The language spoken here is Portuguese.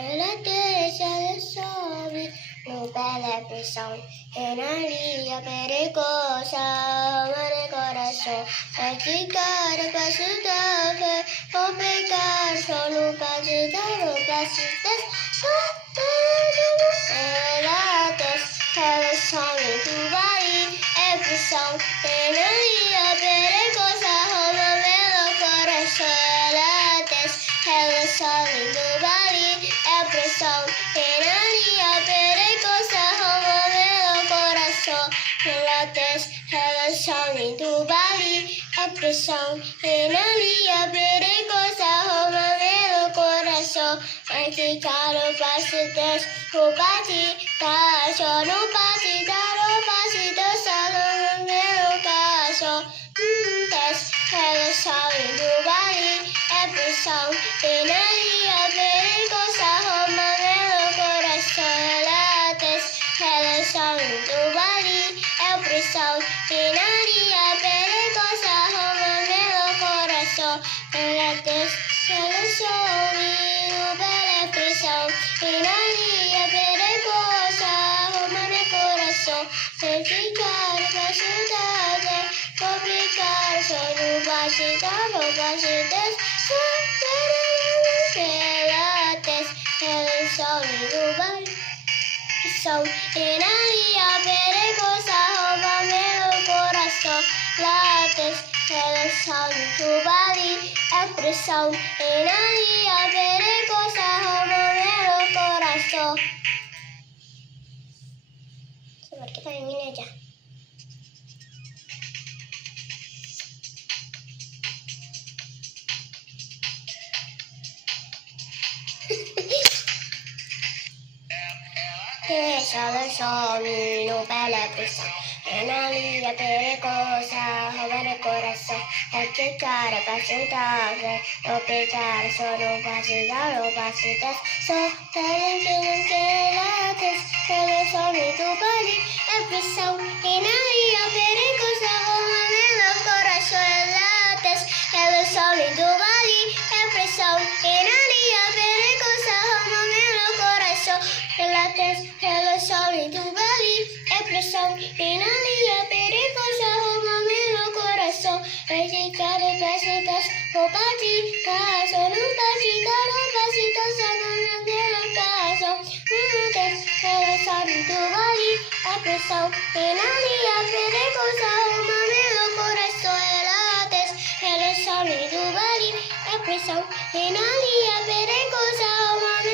Late sale sole, no belle pressione, e una linea pericolosa, amare corazón, practicare passato, o pecar, solo pasitas, relates, have a song in tu body, every song, e una linea pericolosa, amare corazón, relates, have a song in tu body, every song, en alia perecosa, hombre corazón, relates, have a song in tu body, every song, en alia perecosa, hombre corazón, practicare pasitas, o patita, sono patita, solo me caso, have a song in tu body, every song, en alia perecosa, hombre corazón, lates, have a song in tu body, every song, en alia perecosa, hombre corazón, lates, have a song in tu belle prisión, en alia perecosa, hombre corazón, practicar pasitas, complicar, solo pasitas, relates, el sol y tu body, son en alia perecosa, hombre corazón, lates, el sol y tu body, every song, en alia perecosa, hombre corazón. Sebentar kita yang ini aja. Sale soli, no belle presa, en alia perecosa, joven corazón, practicare pasitas, no pecar, solo pasitas, so talented que lates, el sol y tu body, every song, en alia perecosa, joven corazón, lates, el sol y tu body, every song, en alia perecosa, joven corazón, lates, el sol y tu body, every song, en alia perecosa, hombre corazón, practicare pasitas, o patitas, solo pasitas, solo me caso, el sol y tu body, every song, en alia perecosa, hombre corazón, lates, el sol y tu body, every song, en